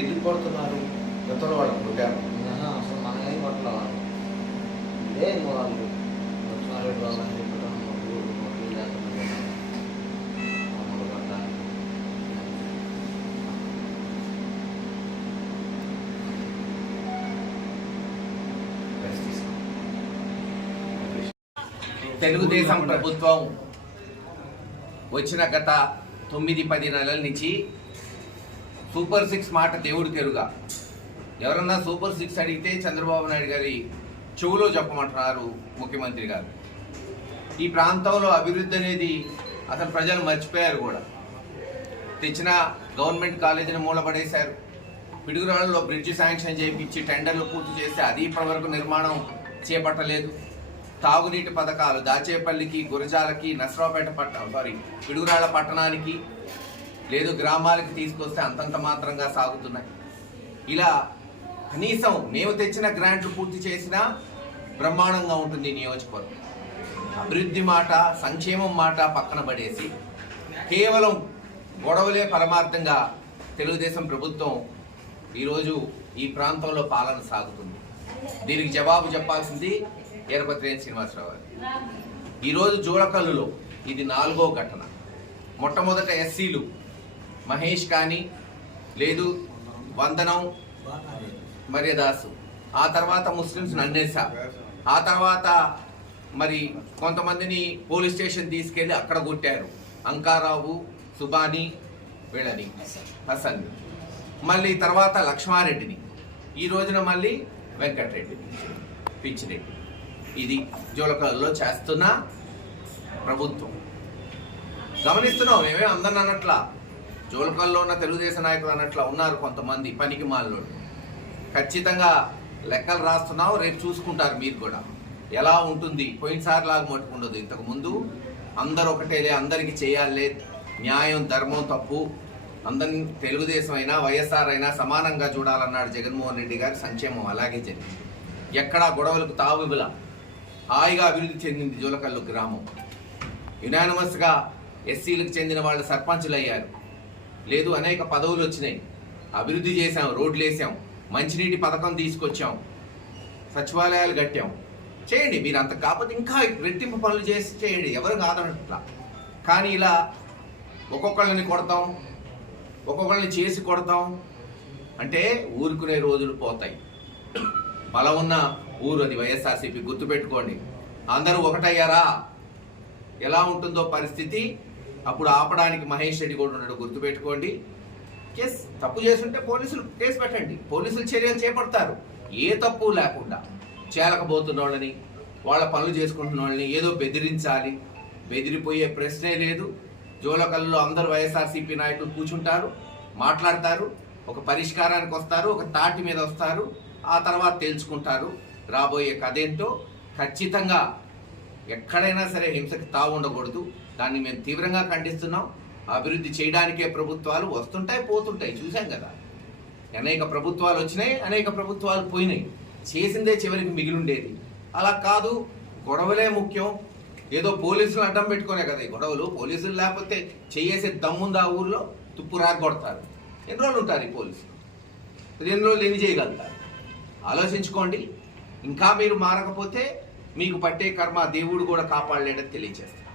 ఎందుకు కొడుతున్నారు? గతంలో వాళ్ళకి కొట్టారు. అసలు మనమేం కొట్టలేదు. ఇదే వాళ్ళు లక్ష్మారెడ్డి బాబు అని చెప్పడం మొదలు లేకుండా తెలుగుదేశం ప్రభుత్వం వచ్చిన గత 9-10 నెలల నుంచి సూపర్ 6 మాట దేవుడికి ఎరుగా. ఎవరన్నా సూపర్ 6 అడిగితే చంద్రబాబు నాయుడు గారి చెవులో చెప్పమంటున్నారు ముఖ్యమంత్రి గారు. ఈ ప్రాంతంలో అభివృద్ధి అనేది అసలు ప్రజలు మర్చిపోయారు కూడా. తెచ్చిన గవర్నమెంట్ కాలేజీని మూలపడేశారు. పిడుగురాళ్ళలో బ్రిడ్జ్ శాంక్షన్ చేయించి టెండర్లు పూర్తి చేస్తే అది ఇప్పటివరకు నిర్మాణం చేపట్టలేదు. తాగునీటి పథకాలు దాచేపల్లికి, గురజాలకి, నసరావుపేట పిడుగురాళ్ళ పట్టణానికి లేదు గ్రామాలకి తీసుకొస్తే అంతంత మాత్రంగా సాగుతున్నాయి. ఇలా కనీసం మేము తెచ్చిన గ్రాంట్లు పూర్తి చేసినా బ్రహ్మాండంగా ఉంటుంది నియోజకవర్గం. అభివృద్ధి మాట, సంక్షేమం మాట పక్కన పడేసి కేవలం గొడవలే పరమార్థంగా తెలుగుదేశం ప్రభుత్వం ఈరోజు ఈ ప్రాంతంలో పాలన సాగుతుంది. దీనికి జవాబు చెప్పాల్సింది ఎరపతిరేని శ్రీనివాసరావు గారు. ఈరోజు జూలకల్లులో ఇది 4వ ఘటన. మొట్టమొదట ఎస్సీలు మహేష్ కానీ లేదు వందనం మర్యాదాసు, ఆ తర్వాత ముస్లిమ్స్ నన్నేసా, ఆ తర్వాత మరి కొంతమందిని పోలీస్ స్టేషన్ తీసుకెళ్ళి అక్కడ కొట్టారు. అంకారావు, సుబాని, వీళ్ళని హసన్, మళ్ళీ తర్వాత లక్ష్మారెడ్డిని, ఈ రోజున మళ్ళీ వెంకటరెడ్డిని, పిచ్చిరెడ్డి. ఇది జోలకల్లో చేస్తున్న ప్రభుత్వం. గమనిస్తున్నాం, మేమే అందరిని అన్నట్లా, జోలకల్లో ఉన్న తెలుగుదేశం నాయకులు అన్నట్లా ఉన్నారు కొంతమంది పనికి మాల్లో. ఖచ్చితంగా లెక్కలు రాస్తున్నాం, రేపు చూసుకుంటారు మీరు కూడా ఎలా ఉంటుంది. పోయినసారి లాగా మట్టుకుండదు. ఇంతకు ముందు అందరు ఒకటేలే, అందరికి చేయాలే, న్యాయం ధర్మం తప్పు, అందరిని తెలుగుదేశం అయినా వైఎస్ఆర్ అయినా సమానంగా చూడాలన్నాడు జగన్మోహన్ రెడ్డి గారి. సంక్షేమం అలాగే జరిగింది. ఎక్కడా గొడవలకు తావిబుల హాయిగా అభివృద్ధి చెందింది జోలకల్లు గ్రామం. యునానిమస్గా ఎస్సీలకు చెందిన వాళ్ళు సర్పంచులు అయ్యారు. లేదు అనేక పదవులు వచ్చినాయి. అభివృద్ధి చేశాం, రోడ్లు వేసాం, మంచినీటి పథకం తీసుకొచ్చాం, సచివాలయాలు కట్టాం. చేయండి, మీరు అంత కాకపోతే ఇంకా రెట్టింపు పనులు చేసి చేయండి, ఎవరు కాదనట్లా. కానీ ఇలా ఒక్కొక్కళ్ళని కొడతాం, ఒక్కొక్కళ్ళని చేసి కొడతాం అంటే ఊరుకునే రోజులు పోతాయి. బలం ఉన్న ఊరు అది వైఎస్ఆర్సీపీ, గుర్తుపెట్టుకోండి. అందరూ ఒకటయ్యారా ఎలా ఉంటుందో పరిస్థితి. అప్పుడు ఆపడానికి మహేష్ రెడ్డి కూడా ఉన్నాడు, గుర్తుపెట్టుకోండి. కేసు తప్పు చేస్తుంటే పోలీసులు కేసు పెట్టండి, పోలీసులు చర్యలు చేపడతారు. ఏ తప్పు లేకుండా చేలకపోతున్న వాళ్ళని, వాళ్ళ పనులు చేసుకుంటున్న వాళ్ళని ఏదో బెదిరించాలి, బెదిరిపోయే ప్రశ్నే లేదు. జోలకల్లో అందరూ వైఎస్ఆర్సీపీ నాయకులు కూర్చుంటారు, మాట్లాడతారు, ఒక పరిష్కారానికి వస్తారు, ఒక తాటి మీద వస్తారు, ఆ తర్వాత తేల్చుకుంటారు రాబోయే కథేంటో. ఖచ్చితంగా ఎక్కడైనా సరే హింసకి తావు ఉండకూడదు. దాన్ని మేము తీవ్రంగా ఖండిస్తున్నాం. అభివృద్ధి చేయడానికే ప్రభుత్వాలు వస్తుంటాయి, పోతుంటాయి, చూసాం కదా. అనేక ప్రభుత్వాలు వచ్చినాయి, అనేక ప్రభుత్వాలు పోయినాయి. చేసిందే చివరికి మిగిలిండేది. అలా కాదు, గొడవలే ముఖ్యం. ఏదో పోలీసులు అడ్డం పెట్టుకునే కదా ఈ గొడవలు. పోలీసులు లేకపోతే చేసే దమ్ముంది ఆ ఊర్లో, తుప్పు రాకొడతారు. ఎన్ని రోజులు ఉంటారు ఈ పోలీసులు? 2 రోజులు ఎన్ని చేయగలుగుతారు? ఆలోచించుకోండి. ఇంకా మీరు మారకపోతే మీకు పట్టే కర్మ దేవుడు కూడా కాపాడలేడని తెలియజేస్తారు.